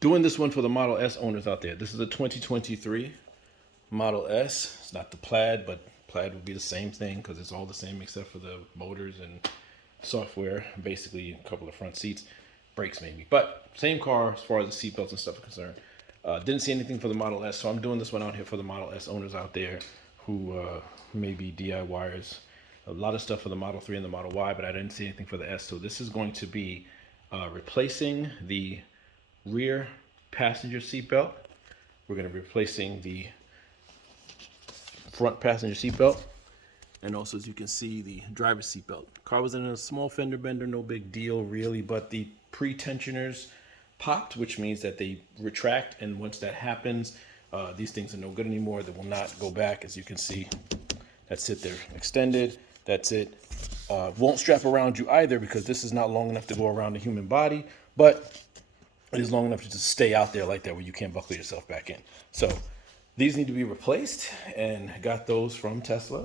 Doing this one for the Model S owners out there. This is a 2023 Model S. It's not the Plaid, but Plaid would be the same thing because it's all the same except for the motors and software. Basically, a couple of front seats, brakes maybe. But same car as far as the seatbelts and stuff are concerned. Didn't see anything for the Model S, so I'm doing this one out here for the Model S owners out there who may be DIYers. A lot of stuff for the Model 3 and the Model Y, but I didn't see anything for the S. So this is going to be replacing the rear passenger seatbelt. We're going to be replacing the front passenger seatbelt, and also, as you can see, the driver's seatbelt. Car was in a small fender bender, no big deal really, but the pretensioners popped, which means that they retract, and once that happens, these things are no good anymore. They will not go back. As you can see, that's it. They're extended. That's it. Won't strap around you either because this is not long enough to go around the human body, but it is long enough to just stay out there like that where you can't buckle yourself back in. So these need to be replaced, and I got those from Tesla.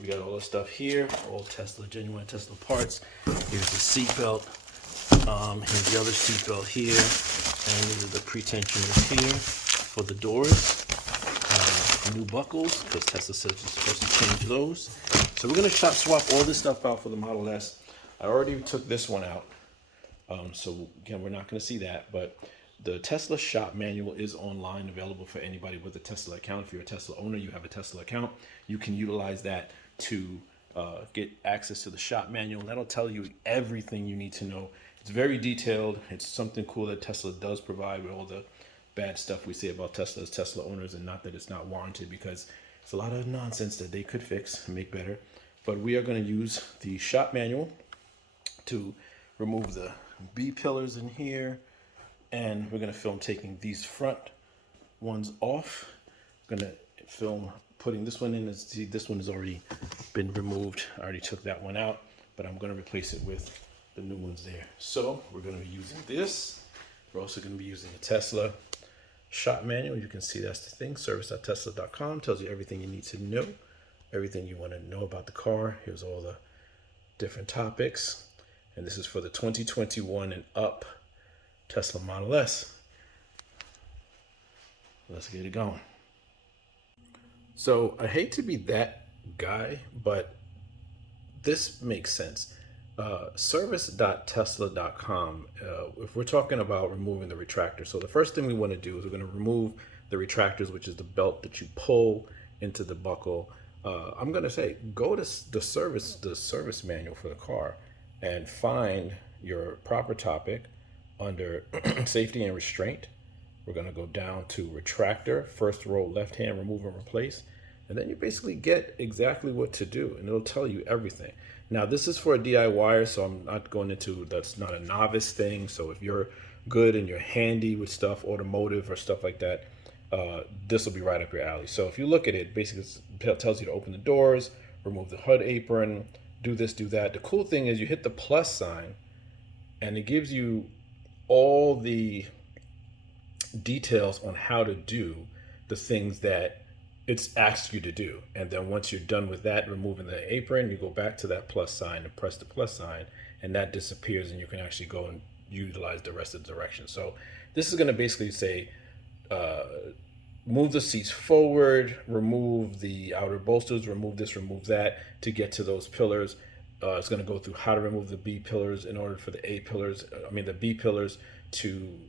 We got all the stuff here, all Tesla, genuine Tesla parts. Here's the seatbelt. Here's the other seatbelt here. And these are the pretensioners here for the doors. New buckles, because Tesla says you're supposed to change those. So we're going to swap all this stuff out for the Model S. I already took this one out. So again, we're not going to see that, but the Tesla shop manual is online, available for anybody with a Tesla account. If you're a Tesla owner, you have a Tesla account, you can utilize that to get access to the shop manual. That'll tell you everything you need to know. It's very detailed. It's something cool that Tesla does provide with all the bad stuff we say about Tesla as Tesla owners, and not that it's not warranted, because it's a lot of nonsense that they could fix and make better. But we are going to use the shop manual to remove the B pillars in here, and we're going to film taking these front ones off. I'm going to film putting this one in. See, this one has already been removed. I already took that one out, but I'm going to replace it with the new ones there. So we're going to be using this. We're also going to be using a Tesla shop manual. You can see that's the thing. Service.tesla.com tells you everything you need to know, everything you want to know about the car. Here's all the different topics. And this is for the 2021 and up Tesla Model S. Let's get it going. So I hate to be that guy, but this makes sense. Service.tesla.com, if we're talking about removing the retractor, so the first thing we want to do is we're going to remove the retractors, which is the belt that you pull into the buckle. I'm going to say go to the service manual for the car and find your proper topic under safety and restraint. We're going to go down to retractor, first row, left hand, remove and replace. And then you basically get exactly what to do, and it'll tell you everything. Now, this is for a DIYer, so I'm not going into, that's not a novice thing. So if you're good and you're handy with stuff, automotive or stuff like that, this will be right up your alley. So if you look at it, basically it tells you to open the doors, remove the hood apron, do this, do that. The cool thing is you hit the plus sign, and it gives you all the details on how to do the things that it's asked you to do. And then once you're done with that, removing the apron, you go back to that plus sign and press the plus sign, and that disappears, and you can actually go and utilize the rest of the directions. So this is going to basically say, move the seats forward, remove the outer bolsters, remove this, remove that to get to those pillars. It's going to go through how to remove the B pillars in order for the the B pillars to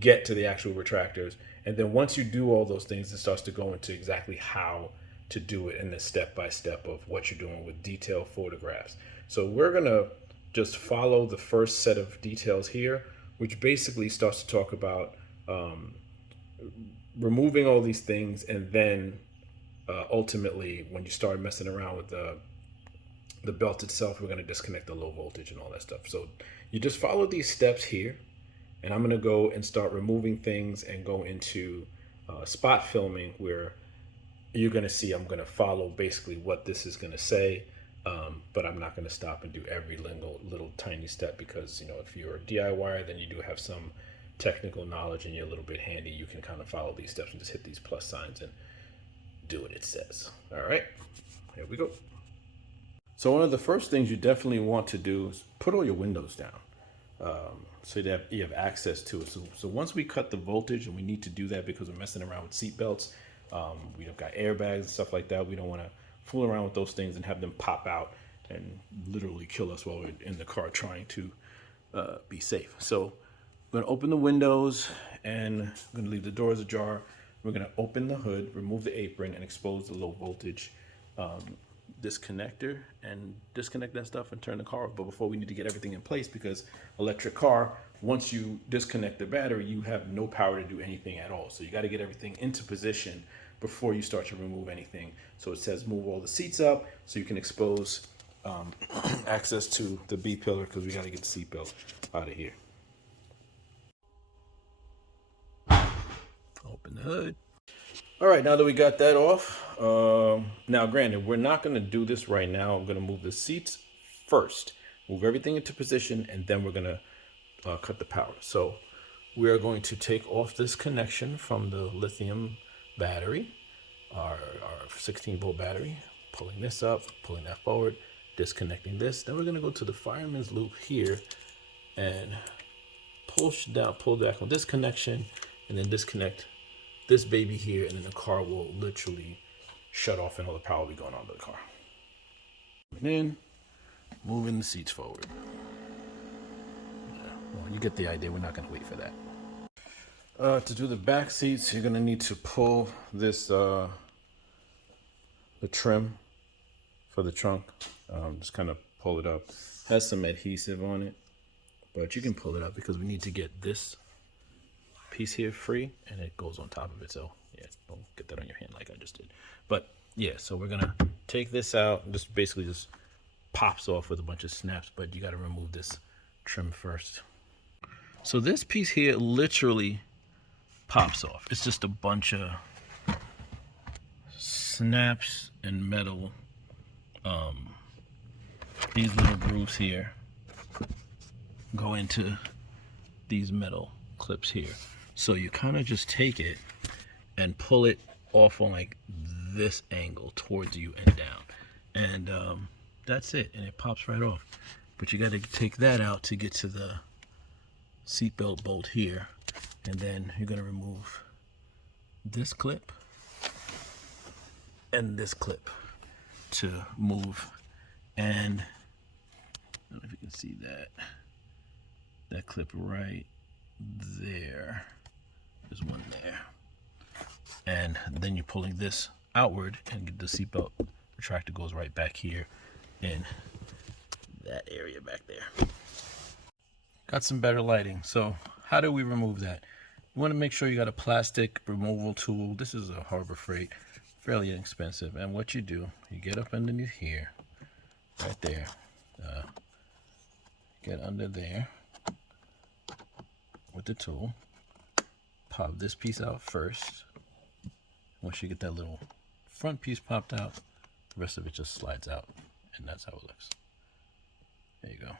get to the actual retractors. And then once you do all those things, it starts to go into exactly how to do it in the step-by-step of what you're doing with detailed photographs. So we're going to just follow the first set of details here, which basically starts to talk about removing all these things, and then ultimately when you start messing around with the belt itself, we're going to disconnect the low voltage and all that stuff. So you just follow these steps here, and I'm going to go and start removing things and go into spot filming, where you're going to see I'm going to follow basically what this is going to say, but I'm not going to stop and do every little tiny step, because if you're a DIYer, then you do have some technical knowledge and you're a little bit handy. You can kind of follow these steps and just hit these plus signs and do what it says. All right, here we go. So one of the first things you definitely want to do is put all your windows down. so that you have access to it. So once we cut the voltage, and we need to do that because we're messing around with seat belts, we've got airbags and stuff like that. We don't want to fool around with those things and have them pop out and literally kill us while we're in the car trying to be safe. So I'm gonna open the windows and I'm gonna leave the doors ajar. We're gonna open the hood, remove the apron, and expose the low voltage disconnector and disconnect that stuff and turn the car off. But before, we need to get everything in place, because electric car, once you disconnect the battery, you have no power to do anything at all. So you got to get everything into position before you start to remove anything. So it says move all the seats up so you can expose access to the B pillar, because we got to get the seat belt out of here. Open the hood. All right, now that we got that off, now granted, we're not going to do this right now. I'm going to move the seats first, move everything into position, and then we're going to cut the power. So we are going to take off this connection from the lithium battery, our 16-volt battery, pulling this up, pulling that forward, disconnecting this. Then we're going to go to the fireman's loop here and pull back on this connection, and then disconnect this baby here, and then the car will literally shut off and all the power will be going on to the car. And then moving the seats forward. Yeah, well, you get the idea. We're not going to wait for that. To do the back seats, you're going to need to pull this the trim for the trunk. Just kind of pull it up. Has some adhesive on it, but you can pull it up because we need to get this piece here free, and it goes on top of it. So yeah, don't get that on your hand like I just did. But yeah, so we're gonna take this out. Just basically just pops off with a bunch of snaps, but you got to remove this trim first. So this piece here literally pops off. It's just a bunch of snaps and metal. These little grooves here go into these metal clips here. So you kind of just take it and pull it off on like this angle towards you and down, and that's it, and it pops right off. But you got to take that out to get to the seatbelt bolt here, and then you're going to remove this clip and this clip to move. And I don't know if you can see that clip right there. There's one there, and then you're pulling this outward, and the seatbelt retractor goes right back here in that area back there. Got some better lighting. So how do we remove that? You want to make sure you got a plastic removal tool. This is a Harbor Freight, fairly inexpensive. And what you do, you get up underneath here, right there. Get under there with the tool. Pop this piece out first. Once you get that little front piece popped out, the rest of it just slides out, and that's how it looks. There you go.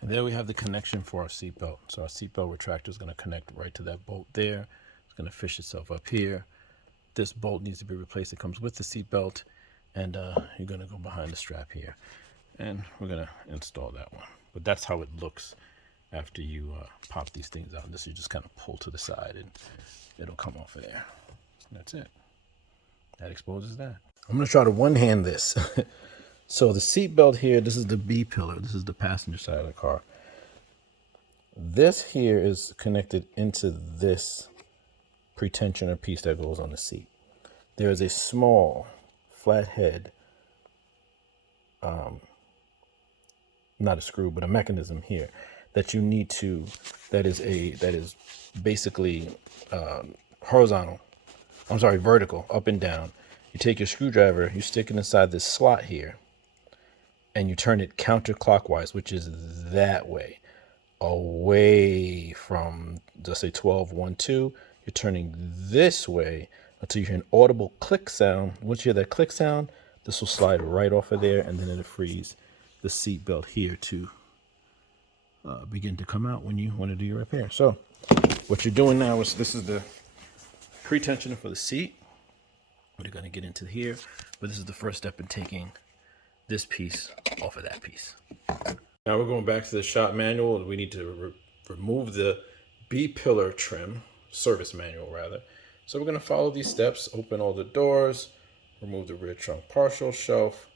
And there we have the connection for our seatbelt. So our seatbelt retractor is going to connect right to that bolt there. It's going to fish itself up here. This bolt needs to be replaced. It comes with the seatbelt, and you're going to go behind the strap here, and we're going to install that one. But that's how it looks after you pop these things out. This you just kind of pull to the side, and it'll come off of there. That's it. That exposes that. I'm going to try to one-hand this. So the seat belt here, this is the B pillar. This is the passenger side of the car. This here is connected into this pretensioner piece that goes on the seat. There is a small flat head, not a screw, but a mechanism here that you need to, that is basically vertical, up and down. You take your screwdriver, you stick it inside this slot here, and you turn it counterclockwise, which is that way, away from, let's say 12, 1, 2. You're turning this way until you hear an audible click sound. Once you hear that click sound, this will slide right off of there, and then it'll freeze the seat belt here to begin to come out when you want to do your repair. So what you're doing now is, this is the pretensioner for the seat. We're going to get into here, but this is the first step in taking this piece off of that piece. All Now we're going back to the shop manual, and we need to remove the B-pillar trim, service manual rather. So we're going to follow these steps, open all the doors, remove the rear trunk partial shelf,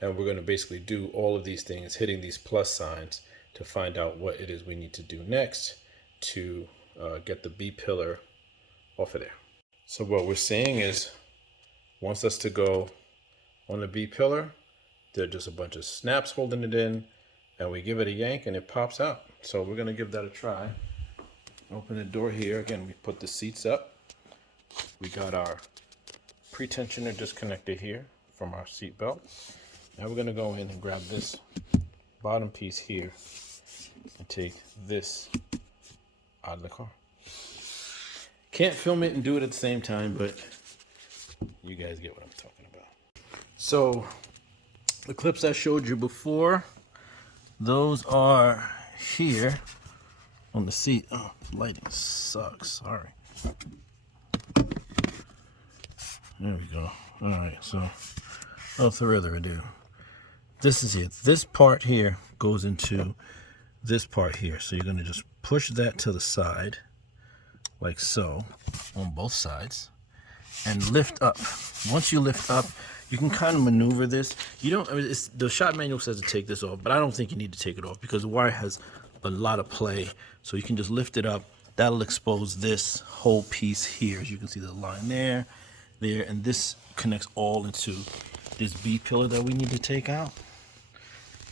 and we're going to basically do all of these things, hitting these plus signs to find out what it is we need to do next to get the B-pillar off of there. So what we're seeing is, wants us to go on the B-pillar, there are just a bunch of snaps holding it in, and we give it a yank and it pops out. So we're gonna give that a try. Open the door here. Again, we put the seats up. We got our pretensioner disconnected here from our seat belt. Now we're gonna go in and grab this bottom piece here and take this out of the car. Can't film it and do it at the same time, but you guys get what I'm talking about. So the clips I showed you before, those are here on the seat. Oh, lighting sucks. Sorry. There we go. All right. So, without further ado, this is it. This part here goes into this part here. So you're going to just push that to the side, like so, on both sides, and lift up. Once you lift up, you can kind of maneuver this. You don't, I mean, the shop manual says to take this off, but I don't think you need to take it off because the wire has a lot of play. So you can just lift it up. That'll expose this whole piece here. As you can see the line there, and this connects all into this B pillar that we need to take out.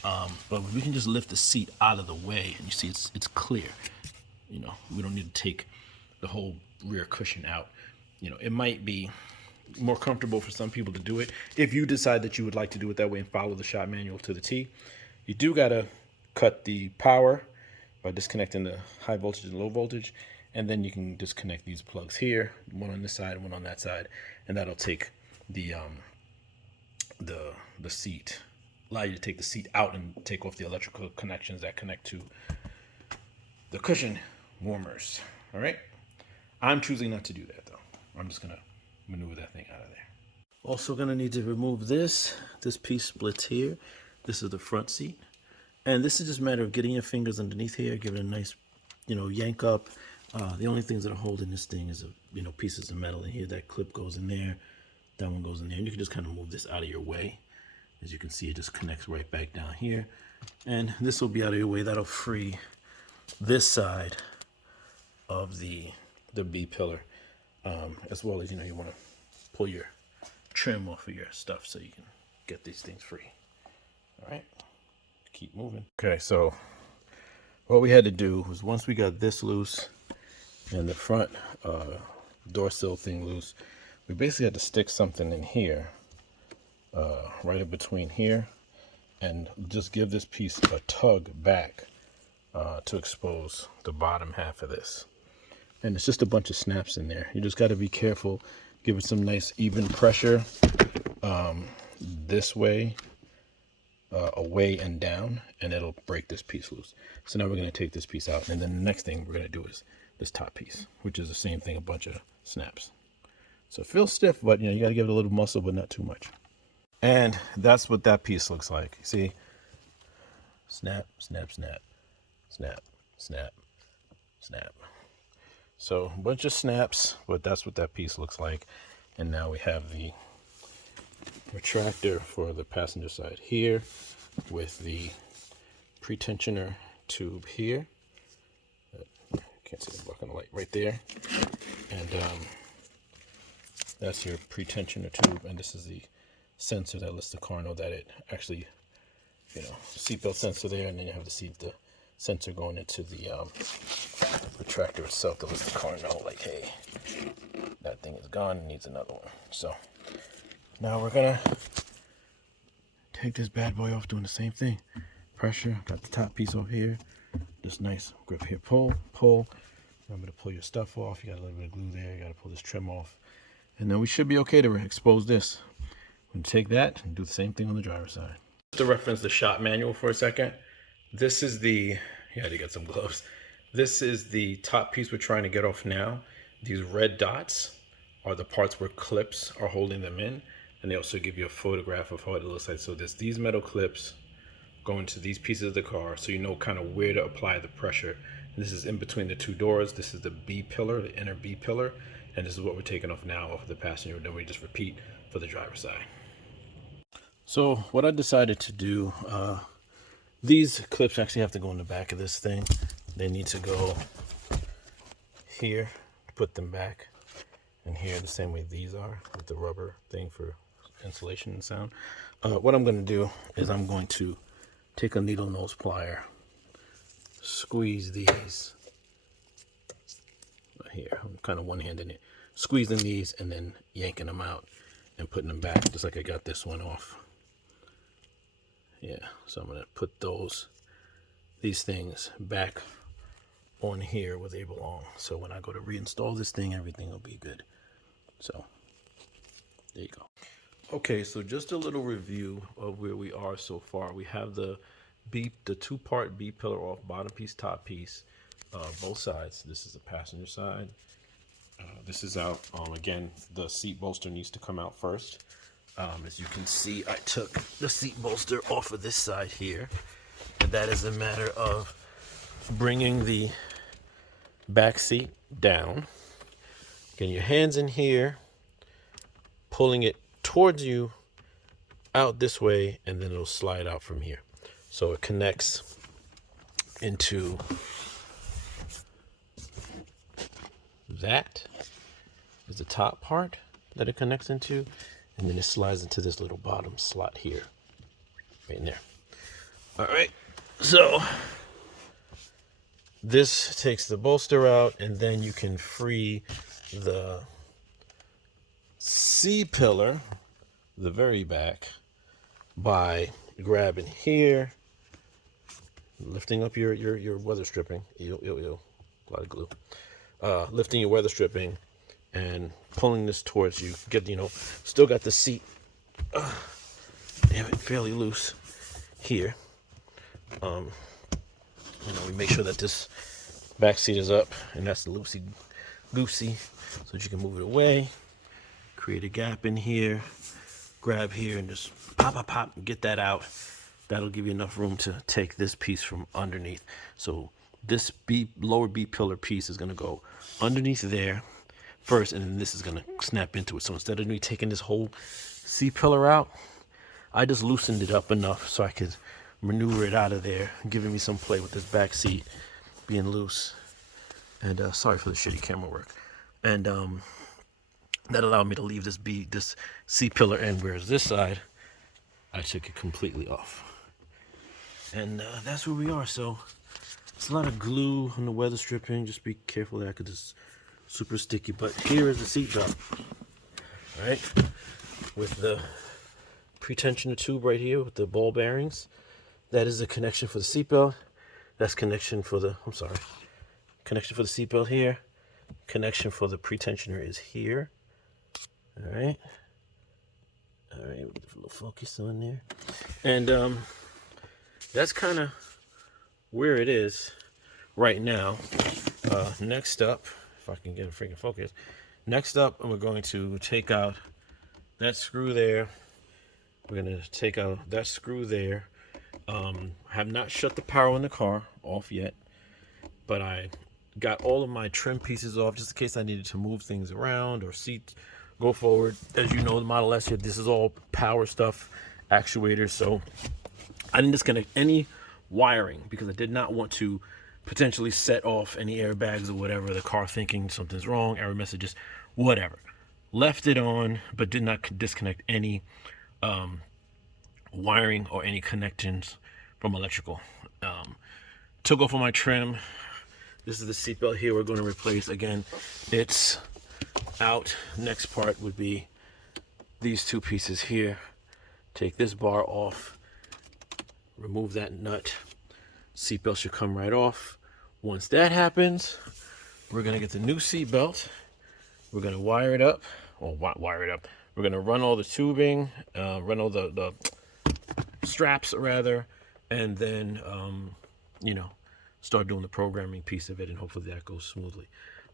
But we can just lift the seat out of the way, and you see it's clear. You know, we don't need to take the whole rear cushion out. You know, it might be more comfortable for some people to do it. If you decide that you would like to do it that way and follow the shop manual to the T, you do gotta cut the power by disconnecting the high voltage and low voltage, and then you can disconnect these plugs here, one on this side and one on that side, and that'll take the seat, allow you to take the seat out and take off the electrical connections that connect to the cushion warmers. All right, I'm choosing not to do that though. I'm just gonna maneuver that thing out of there. Also gonna need to remove this piece splits here. This is the front seat, and this is just a matter of getting your fingers underneath here, giving it a nice, you know, yank up. The only things that are holding this thing is pieces of metal in here. That clip goes in there, that one goes in there, and you can just kind of move this out of your way. As you can see, it just connects right back down here, and this will be out of your way. That'll free this side of the B pillar, as well as, you know, you want to pull your trim off of your stuff so you can get these things free. All right, keep moving. Okay, so what we had to do was, once we got this loose and the front door sill thing loose, we basically had to stick something in here, right in between here, and just give this piece a tug back to expose the bottom half of this. And it's just a bunch of snaps in there. You just got to be careful. Give it some nice even pressure this way, away and down, and it'll break this piece loose. So now we're going to take this piece out, and then the next thing we're going to do is this top piece, which is the same thing, a bunch of snaps. So it feels stiff, but, you know, you got to give it a little muscle, but not too much. And that's what that piece looks like. See? Snap, snap, snap, snap, snap, snap. So a bunch of snaps, but that's what that piece looks like. And now we have the retractor for the passenger side here with the pretensioner tube here. Can't see the block on the light right there. And that's your pretensioner tube, and this is the sensor that lets the car know that it actually, you know, seatbelt sensor there, and then you have the sensor going into the retractor itself that lets the car know, like, hey, that thing is gone and needs another one. So now we're gonna take this bad boy off, doing the same thing. Pressure, got the top piece off here, this nice grip here, pull. Remember to pull your stuff off. You got a little bit of glue there, you gotta pull this trim off, and then we should be okay to expose this. We're gonna take that and do the same thing on the driver's side. Just to reference the shop manual for a second, this is the, you had to get some gloves. This is the top piece we're trying to get off now. These red dots are the parts where clips are holding them in, and they also give you a photograph of how it looks like. So there's these metal clips go into these pieces of the car so you know kind of where to apply the pressure. And this is in between the two doors. This is the B pillar, the inner B pillar, and this is what we're taking off now off of the passenger. Then we just repeat for the driver's side. So what I decided to do, these clips actually have to go in the back of this thing. They need to go here, put them back, and here the same way these are with the rubber thing for insulation and sound. What I'm going to do is I'm going to take a needle nose plier, squeeze these right here. I'm kind of one-handed it, squeezing these and then yanking them out and putting them back, just like I got this one off. Yeah, so I'm going to put these things back on here where they belong. So when I go to reinstall this thing, everything will be good. So there you go. Okay, so just a little review of where we are so far. We have the two-part B pillar off, bottom piece, top piece, both sides. This is the passenger side. This is out. Again, the seat bolster needs to come out first. As you can see, I took the seat bolster off of this side here, and that is a matter of bringing the back seat down, getting your hands in here, pulling it towards you out this way, and then it'll slide out from here. So it connects into that is the top part that it connects into, and then it slides into this little bottom slot here, right in there. All right, so this takes the bolster out, and then you can free the C pillar, the very back, by grabbing here, lifting up your weather stripping, a lot of glue, lifting your weather stripping and pulling this towards you. Get, still got the seat, damn it, fairly loose here. We make sure that this back seat is up, and that's the loosey goosey, so that you can move it away. Create a gap in here, grab here, and just pop, and get that out. That'll give you enough room to take this piece from underneath. So this lower B pillar piece is gonna go underneath there first, and then this is gonna snap into it. So instead of me taking this whole C pillar out, I just loosened it up enough so I could maneuver it out of there, giving me some play with this back seat being loose. And sorry for the shitty camera work. And that allowed me to leave this C pillar in, whereas this side, I took it completely off. And that's where we are. So it's a lot of glue on the weather stripping. Just be careful there, because it's super sticky. But here is the seat belt, all right, with the pretensioner tube right here with the ball bearings. That is the connection for the seat belt. That's connection for the, connection for the seat belt here. Connection for the pretensioner is here. All right, we'll get a little focus on there. And that's kind of where it is right now. Next up, if I can get a freaking focus. Next up, we're going to take out that screw there. We're going to take out that screw there. Have not shut the power in the car off yet, but I got all of my trim pieces off just in case I needed to move things around or seat go forward. As you know, the Model S here, this is all power stuff, actuators. So I didn't disconnect any wiring because I did not want to potentially set off any airbags or whatever, the car thinking something's wrong, error messages, whatever. Left it on, but did not disconnect any wiring or any connections from electrical. Took off all my trim. This is the seatbelt here we're going to replace. Again, it's out. Next part would be these two pieces here. Take this bar off, remove that nut. Seatbelt should come right off. Once that happens, we're going to get the new seatbelt. We're going to wire it up, or wire it up. We're going to run all the tubing, run all the straps rather, and then start doing the programming piece of it, and hopefully that goes smoothly.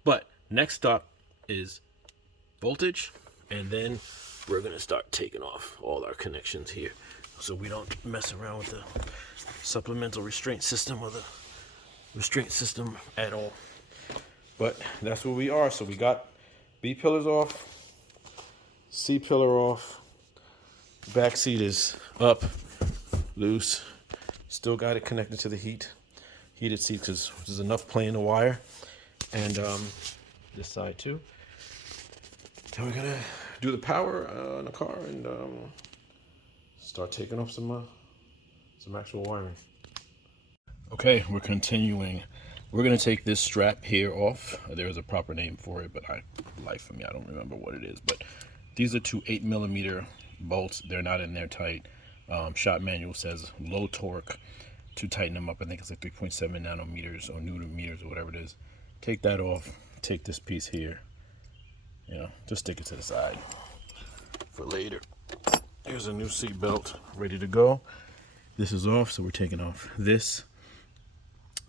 But next up is voltage, and then we're going to start taking off all our connections here. so we don't mess around with the supplemental restraint system or the restraint system at all. But that's where we are. So we got B pillars off, C pillar off, back seat is up, loose, still got it connected to the heated seat because there's enough play in the wire, and this side too. Then we're gonna do the power on the car and start taking off some actual wiring. Okay, we're continuing. We're gonna take this strap here off. There is a proper name for it, but life of me, I don't remember what it is. But these are two 8mm bolts. They're not in there tight. Shop manual says low torque to tighten them up. I think it's like 3.7 nanometers or newton meters or whatever it is. Take that off. Take this piece here. You know, just stick it to the side for later. Here's a new seat belt ready to go. This is off, so we're taking off this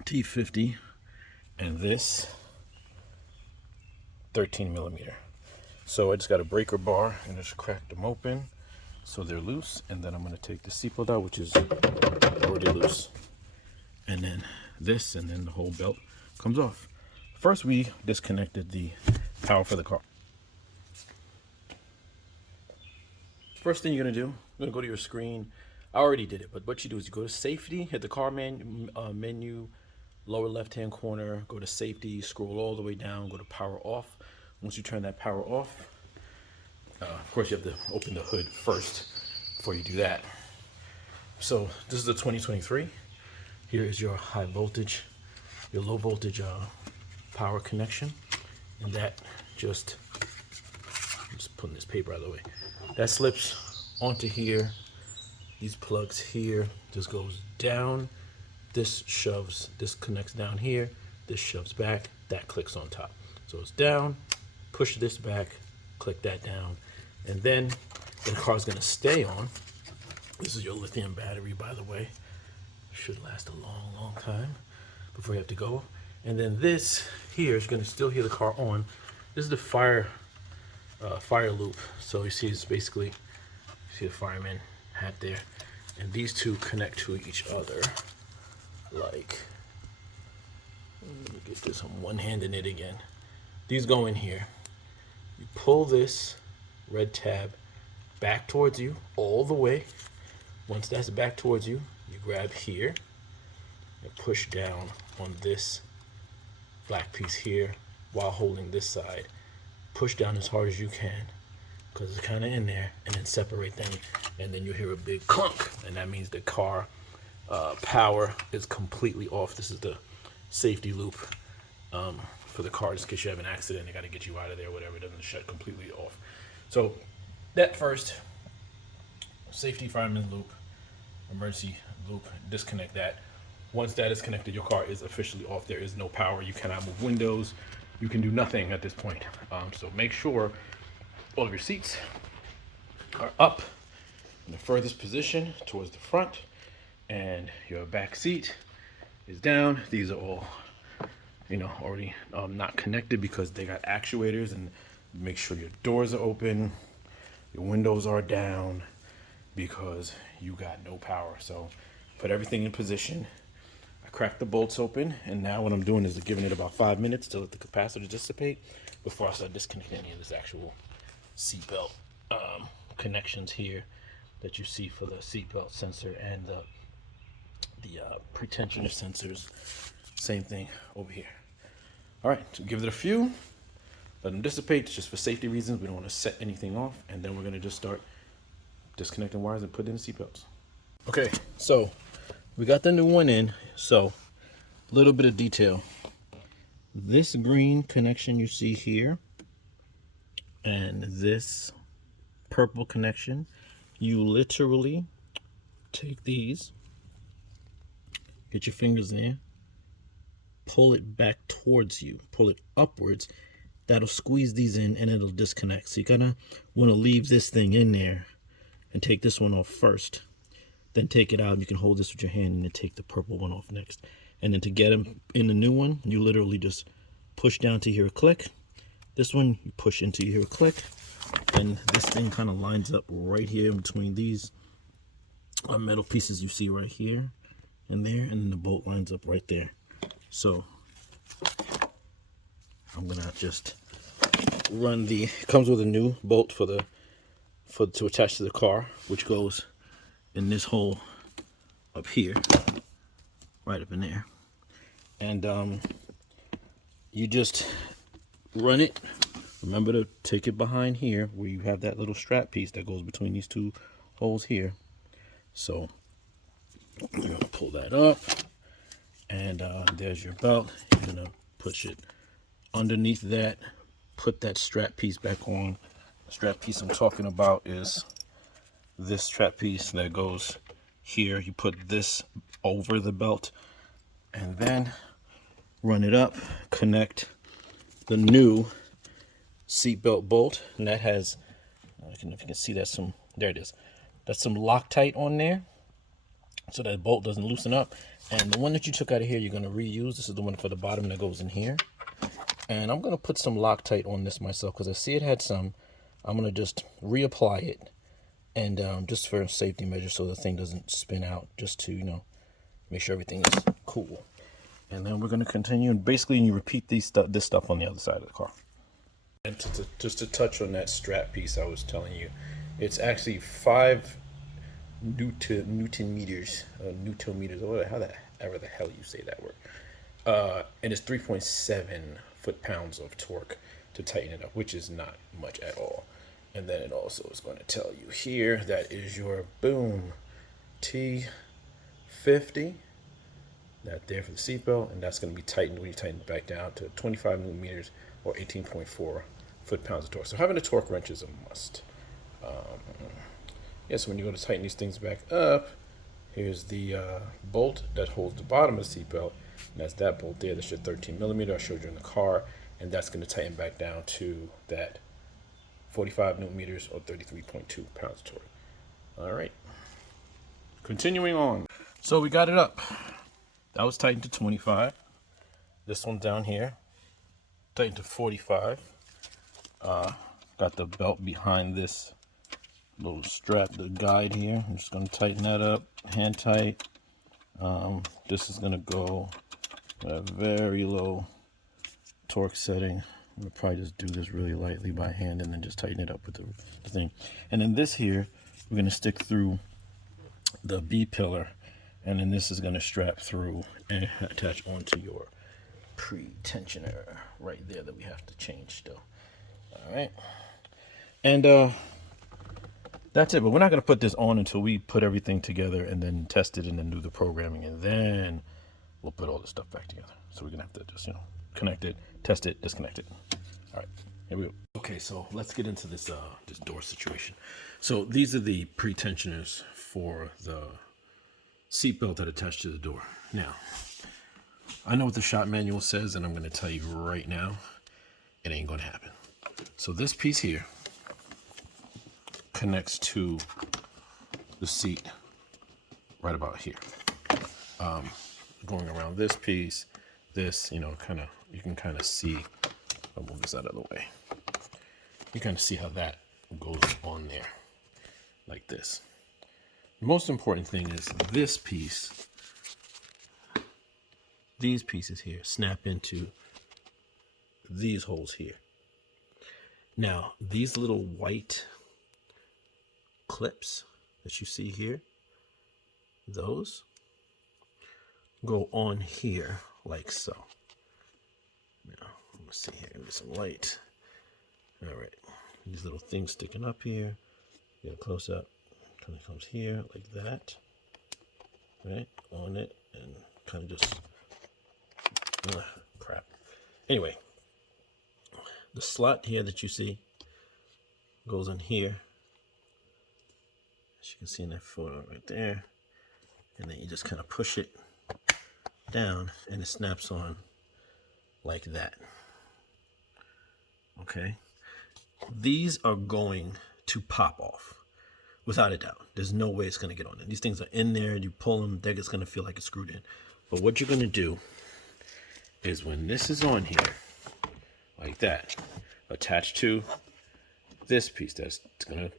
T50 and this 13mm. So I just got a breaker bar and just cracked them open so they're loose, and then I'm going to take the seatbelt out, which is already loose, and then this, and then the whole belt comes off. First, we disconnected the power for the car. First thing you're going to do, you're going to go to your screen. I already did it, but what you do is you go to safety, hit the car menu, lower left hand corner, go to safety, scroll all the way down, go to power off. Once you turn that power off, of course you have to open the hood first before you do that. So this is the 2023. Here is your high voltage, your low voltage power connection, and that I'm just putting this paper out of the way. That slips onto here. These plugs here, this goes down, this connects down here, this shoves back, that clicks on top. So it's down, push this back, click that down, and then the car's gonna stay on. This is your lithium battery, by the way. Should last a long, long time before you have to go. And then this here is gonna still hear the car on. This is the fire loop. So you see, it's basically, you see the fireman hat there, and these two connect to each other like, let me get this, I'm one-handing it again. These go in here. You pull this red tab back towards you all the way. Once that's back towards you, you grab here and push down on this black piece here while holding this side. Push down as hard as you can, because it's kind of in there, and then separate them, and then you hear a big clunk, and that means the car power is completely off. This is the safety loop for the car, just in case you have an accident, they got to get you out of there, whatever, it doesn't shut completely off. So that first, safety fireman loop, emergency loop, disconnect that. Once that is connected, your car is officially off. There is no power. You cannot move windows. You can do nothing at this point. So make sure all of your seats are up in the furthest position towards the front, and your back seat is down. These are all, already not connected because they got actuators, and make sure your doors are open, your windows are down, because you got no power. So put everything in position. I cracked the bolts open, and now what I'm doing is giving it about 5 minutes to let the capacitor dissipate before I start disconnecting any of this actual seatbelt connections here that you see for the seatbelt sensor and the pretensioner sensors. Same thing over here. All right, so give it a few, let them dissipate, just for safety reasons. We don't want to set anything off, and then we're going to just start disconnecting wires and put in the seatbelts. Okay, so we got the new one in. So a little bit of detail. This green connection you see here and this purple connection, you literally take these, get your fingers in there, pull it back towards you, pull it upwards. That'll squeeze these in and it'll disconnect. So you kind of want to leave this thing in there and take this one off first. Then take it out. You can hold this with your hand and then take the purple one off next. And then to get them in the new one, you literally just push down to hear a click. This one, you push into you hear a click. And this thing kind of lines up right here in between these metal pieces you see right here and there, and the bolt lines up right there. So I'm gonna just run the, comes with a new bolt to attach to the car, which goes in this hole up here, right up in there. And you just run it. Remember to take it behind here where you have that little strap piece that goes between these two holes here. So you're gonna pull that up, and there's your belt. You're gonna push it underneath that, put that strap piece back on. The strap piece I'm talking about is this strap piece that goes here. You put this over the belt, and then run it up, connect the new seatbelt bolt, and that has, I don't know if you can see that, some, there it is. That's some Loctite on there, so that bolt doesn't loosen up. And the one that you took out of here, you're gonna reuse. This is the one for the bottom that goes in here. And I'm gonna put some Loctite on this myself because I see it had some. I'm gonna just reapply it, and just for safety measure, so the thing doesn't spin out, just to, you know, make sure everything is cool. And then we're gonna continue, and basically you repeat this stuff on the other side of the car. And just to touch on that strap piece I was telling you, it's actually 5 Newton meters, or however the hell you say that word. And it's 3.7 foot-pounds of torque to tighten it up, which is not much at all. And then it also is going to tell you here that is your boom T50, that there for the seatbelt, and that's going to be tightened when you tighten it back down to 25 millimeters or 18.4 foot-pounds of torque. So having a torque wrench is a must. Yeah, so when you go to tighten these things back up, here's the bolt that holds the bottom of the seatbelt, and that's that bolt there. That's your 13 millimeter I showed you in the car, and that's going to tighten back down to that 45 newton meters or 33.2 pounds of torque. All right, continuing on. So we got it up. That was tightened to 25. This one down here, tightened to 45. Got the belt behind this little strap, the guide here. I'm just going to tighten that up, hand tight. This is going to go at a very low torque setting. I'm going to probably just do this really lightly by hand and then just tighten it up with the thing. And then this here, we're going to stick through the B pillar, and then this is going to strap through and attach onto your pretensioner right there that we have to change still. All right. And that's it. But we're not going to put this on until we put everything together and then test it and then do the programming, and then we'll put all this stuff back together. So we're going to have to just, you know, connect it, test it, disconnect it. All right, here we go. Okay, so let's get into this this door situation. So these are the pretensioners for the seatbelt that attached to the door. Now, I know what the shop manual says, and I'm going to tell you right now, it ain't going to happen. So this piece here connects to the seat right about here. Going around this piece, this, you know, you can kind of see, I'll move this out of the way. You kind of see how that goes on there, like this. The most important thing is this piece, these pieces here snap into these holes here. Now, these little white clips that you see here, those go on here like so. Now, let's see here, get some light. All right, these little things sticking up here. Get a close up, kind of comes here like that, right, on it, and kind of just, crap. Anyway, the slot here that you see goes in here, as you can see in that photo right there, and then you just kind of push it down and it snaps on like that. Okay, these are going to pop off without a doubt. There's no way it's going to get on there. These things are in there, you pull them, they're just going to feel like it's screwed in. But what you're going to do is, when this is on here like that, attached to this piece that's going to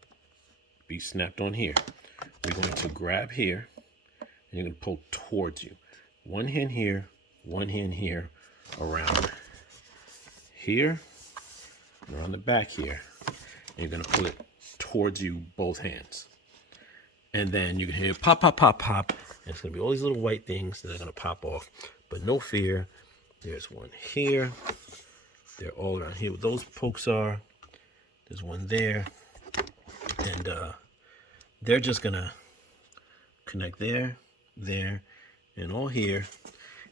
be snapped on here, you're going to grab here, and you're going to pull towards you. One hand here, around here, and around the back here. And you're going to pull it towards you, both hands. And then you can hear pop, pop, pop, pop. And it's going to be all these little white things that are going to pop off. But no fear. There's one here. They're all around here where those pokes are. There's one there. And they're just going to connect there, and all here.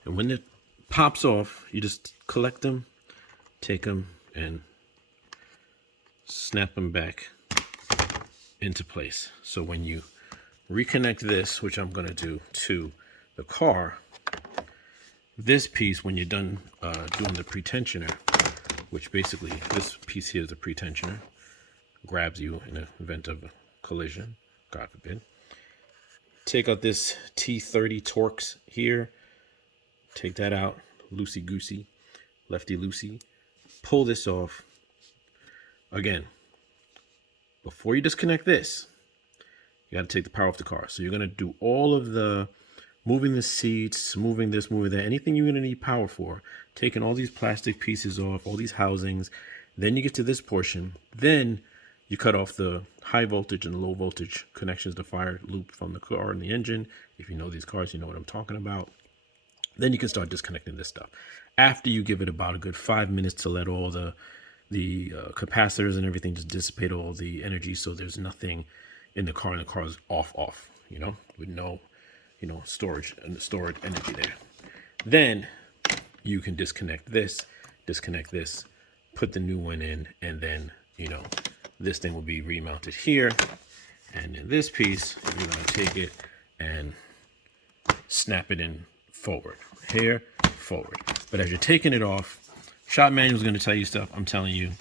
And when it pops off, you just collect them, take them, and snap them back into place. So when you reconnect this, which I'm going to do to the car, this piece, when you're done doing the pretensioner, which basically this piece here is the pretensioner, grabs you in the event of a collision, God forbid. Take out this T30 Torx here, take that out, loosey-goosey, lefty-loosey, pull this off. Again, before you disconnect this, you got to take the power off the car. So you're going to do all of the moving the seats, moving this, moving that, anything you're going to need power for, taking all these plastic pieces off, all these housings. Then you get to this portion. Then you cut off the high voltage and low voltage connections, the fire loop from the car and the engine. If you know these cars, you know what I'm talking about. Then you can start disconnecting this stuff. After you give it about a good 5 minutes to let all the capacitors and everything just dissipate all the energy, so there's nothing in the car, and the car is off, you know, with no, you know, stored energy there. Then you can disconnect this, put the new one in, and then, you know, this thing will be remounted here. And in this piece, you're going to take it and snap it in forward, here, forward. But as you're taking it off, shop manual is going to tell you stuff. I'm telling you,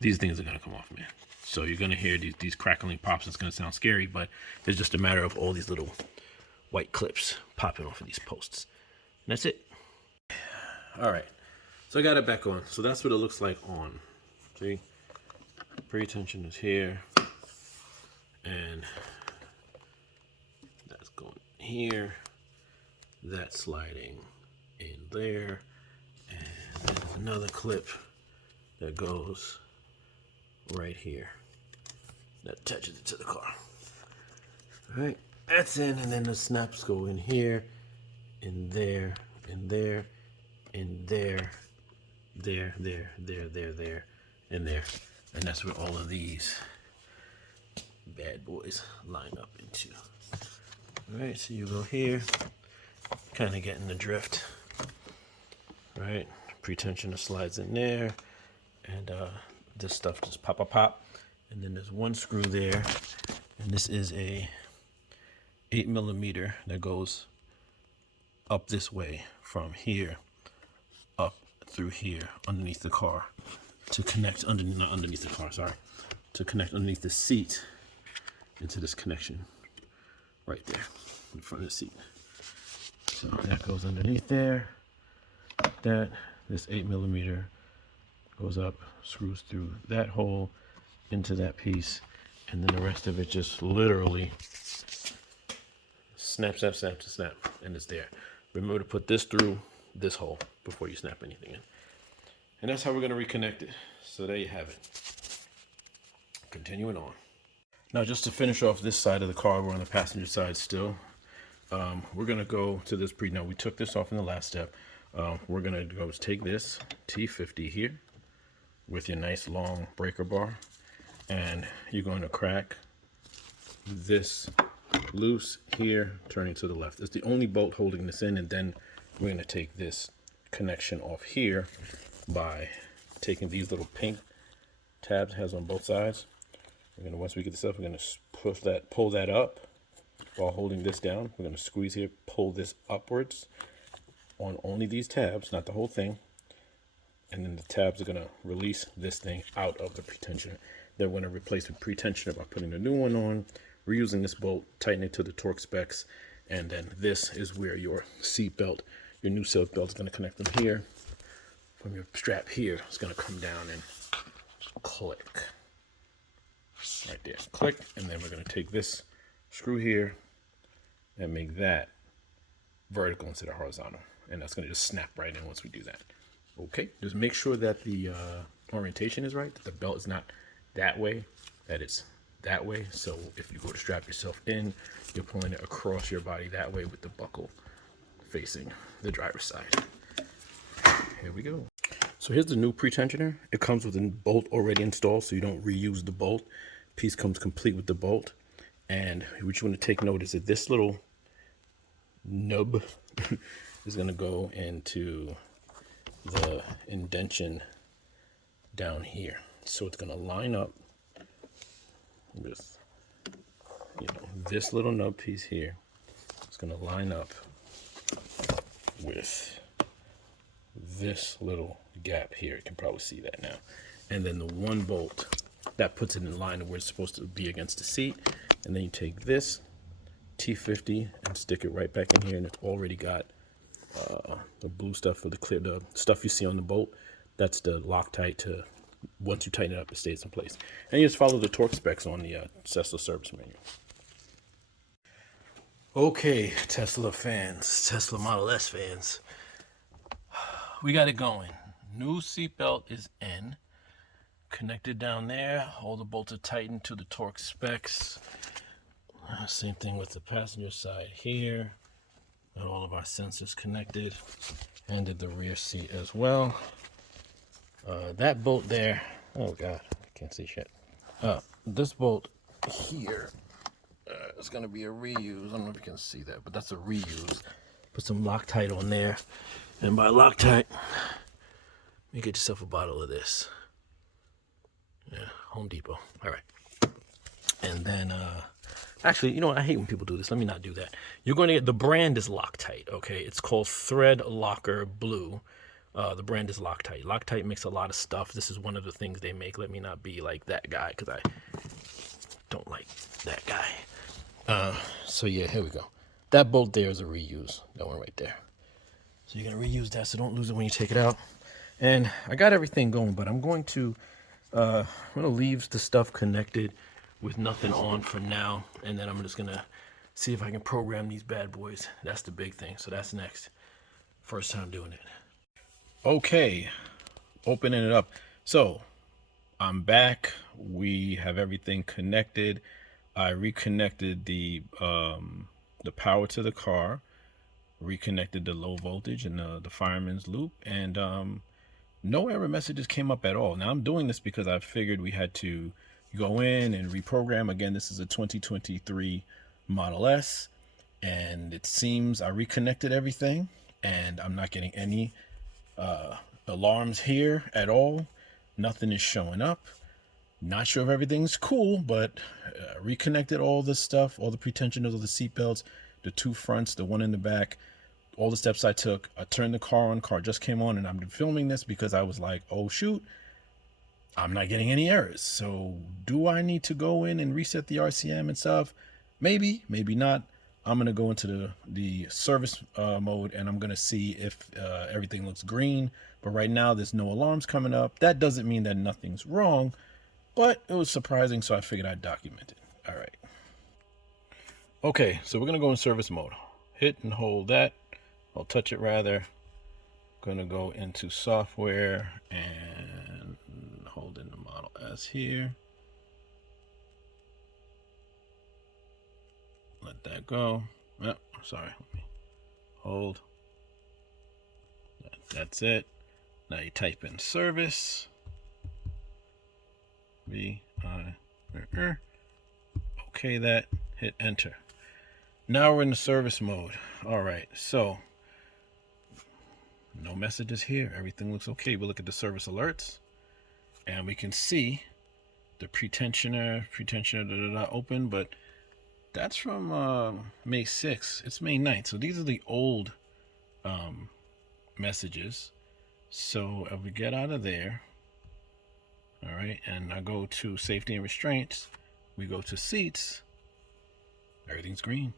these things are going to come off, man. So you're going to hear these crackling pops. It's going to sound scary, but it's just a matter of all these little white clips popping off of these posts. And that's it. All right. So I got it back on. So that's what it looks like on. See? Pretension is here. And that's going here. That's sliding in there. And then there's another clip that goes right here. That attaches it to the car. All right, that's in, and then the snaps go in here, in there, in there, in there, there, and there. And that's where all of these bad boys line up into. All right, so you go here, kind of getting the drift. All right, pretensioner slides in there, and this stuff just pop, pop, pop. And then there's one screw there, and this is a 8mm that goes up this way from here up through here underneath the car to connect not underneath the car, sorry, to connect underneath the seat into this connection right there in front of the seat. So that goes underneath there. This 8mm goes up, screws through that hole into that piece, and then the rest of it just literally snap, and it's there. Remember to put this through this hole before you snap anything in. And that's how we're going to reconnect it. So there you have it. Continuing on. Now, just to finish off this side of the car, we're on the passenger side still. We're going to go to this now we took this off in the last step. We're going to go take this T50 here with your nice long breaker bar, and you're going to crack this loose here, turning to the left. It's the only bolt holding this in, and then we're going to take this connection off here by taking these little pink tabs it has on both sides. We're going to, once we get this up, we're going to pull that up while holding this down. We're going to squeeze here, pull this upwards on only these tabs, not the whole thing. And then the tabs are going to release this thing out of the pretensioner. Then we're going to replace the pretensioner by putting a new one on, reusing this bolt, tighten it to the torque specs, and then this is where your seat belt, your new seat belt is going to connect from here. From your strap here, it's going to come down and click. Right there, click, and then we're going to take this screw here and make that vertical instead of horizontal. And that's going to just snap right in once we do that. Okay, just make sure that the orientation is right, that the belt is not that way, that it's that way. So if you go to strap yourself in, you're pulling it across your body that way with the buckle facing the driver's side. Here we go. So here's the new pretensioner. It comes with a bolt already installed, so you don't reuse the bolt. Piece comes complete with the bolt. And what you want to take note is that this little nub is going to go into the indention down here. So it's going to line up with, this little nub piece here. It's going to line up with this little gap here. You can probably see that now. And then the one bolt that puts it in line of where it's supposed to be against the seat. And then you take this T50 and stick it right back in here, and it's already got the blue stuff for the stuff you see on the bolt. That's the Loctite to, once you tighten it up, it stays in place. And you just follow the torque specs on the Tesla service manual. Okay, Tesla fans, Tesla Model S fans, we got it going. New seatbelt is in, connected down there. All the bolts are tightened to the torque specs. Same thing with the passenger side here. Got all of our sensors connected, and did the rear seat as well. That bolt there, oh god, I can't see shit. This bolt here is going to be a reuse. I don't know if you can see that, but that's a reuse. Put some Loctite on there, and by Loctite, you get yourself a bottle of this. Yeah, Home Depot. All right, and then actually, you know what? I hate when people do this. Let me not do that. You're going to get, the brand is Loctite, okay? It's called Thread Locker Blue. The brand is Loctite. Loctite makes a lot of stuff. This is one of the things they make. Let me not be like that guy, because I don't like that guy. So yeah, here we go. That bolt there is a reuse. That one right there. So you're going to reuse that, so don't lose it when you take it out. And I got everything going, but I'm going to leave the stuff connected with nothing on for now, and then I'm just gonna see if I can program these bad boys. That's the big thing. So that's next. First time doing it. Okay, opening it up. So I'm back. We have everything connected. I reconnected the power to the car, reconnected the low voltage and the fireman's loop, and no error messages came up at all. Now I'm doing this because I figured we had to go in and reprogram. Again, this is a 2023 Model S, and it seems I reconnected everything, and I'm not getting any alarms here at all. Nothing is showing up. Not sure if everything's cool, but reconnected all the stuff, all the pretensioners, all the seat belts, the two fronts, the one in the back, all the steps I took. I turned the car on. Car just came on, and I'm filming this because I was like, oh shoot, I'm not getting any errors. So do I need to go in and reset the RCM and stuff? Maybe, maybe not. I'm going to go into the service mode, and I'm going to see if everything looks green. But right now, there's no alarms coming up. That doesn't mean that nothing's wrong, but it was surprising, so I figured I'd document it. All right. Okay, so we're going to go in service mode. Hit and hold that. I'll touch it rather. Going to go into software and hold in the Model S here. Let that go. Oh, sorry. Let me hold. That's it. Now you type in service. Okay, that. Hit enter. Now we're in the service mode. All right, so no messages here. Everything looks okay. We look at the service alerts, and we can see the pretensioner open, but that's from May 6th. It's May 9th. So these are the old messages. So if we get out of there, all right, and I go to safety and restraints, we go to seats, everything's green.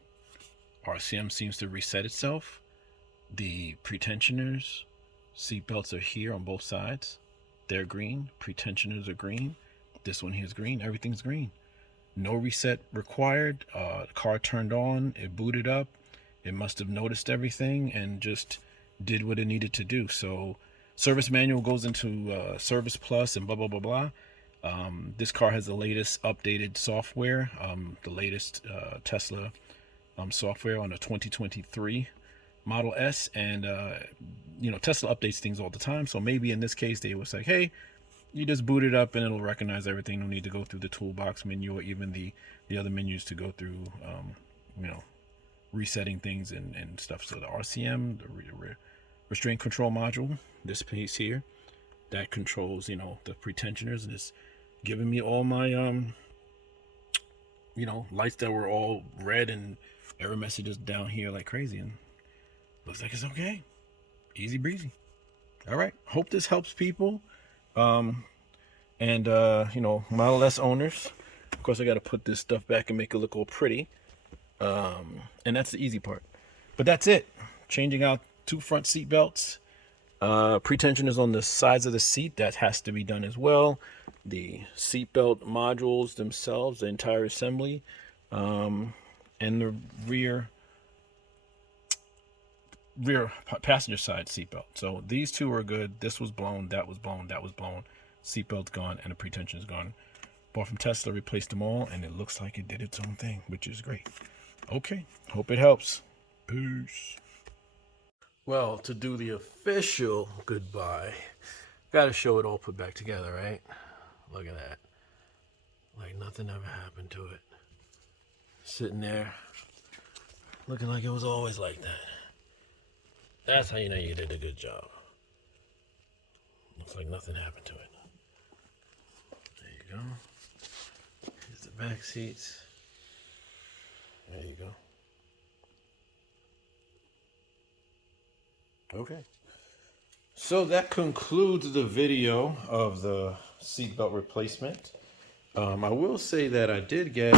RCM seems to reset itself. The pretensioners seatbelts are here on both sides. They're green. Pretensioners are green. This one here is green. Everything's green. No reset required. The car turned on, it booted up, it must have noticed everything and just did what it needed to do. So service manual goes into service plus and blah blah blah blah. This car has the latest updated software, the latest Tesla software on the 2023 Model S, and you know, Tesla updates things all the time. So maybe in this case they was like, hey, you just boot it up and it'll recognize everything. No need to go through the toolbox menu or even the other menus to go through, you know, resetting things and stuff. So the RCM, the restraint control module, this piece here, that controls, you know, the pretensioners, and it's giving me all my, you know, lights that were all red and error messages down here like crazy. And looks like it's okay. Easy breezy. All right. Hope this helps people. And you know, Model S owners, of course, I got to put this stuff back and make it look all pretty. And that's the easy part. But that's it. Changing out 2 front seat belts. Pretensioners on the sides of the seat, that has to be done as well. The seat belt modules themselves, the entire assembly, and the rear passenger side seatbelt. So these 2 are good. This was blown, that was blown, that was blown. Seatbelt's gone and the pretension's gone. Bought from Tesla, replaced them all, and it looks like it did its own thing, which is great. Okay, hope it helps. Peace. Well, to do the official goodbye, gotta show it all put back together, right? Look at that. Like nothing ever happened to it. Sitting there, looking like it was always like that. That's how you know you did a good job. Looks like nothing happened to it. There you go. Here's the back seats. There you go. Okay. So that concludes the video of the seatbelt replacement. I will say that I did get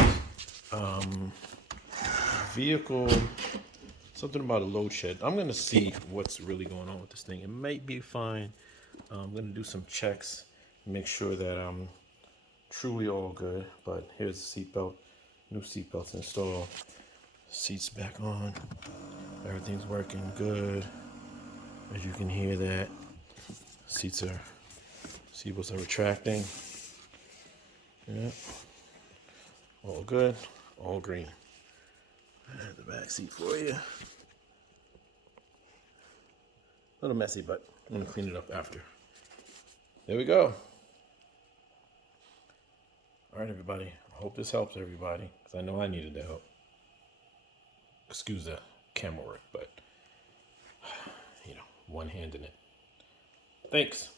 vehicle, something about a load shed. I'm going to see what's really going on with this thing. It might be fine. I'm going to do some checks, make sure that I'm truly all good. But here's the seatbelt. New seatbelts installed. Seats back on. Everything's working good. As you can hear that. Seatbelts are retracting. Yeah. All good. All green. I have the back seat for you. A little messy, but I'm going to clean it up after. There we go. All right, everybody. I hope this helps everybody, because I know I needed the help. Excuse the camera work, but, you know, one hand in it. Thanks.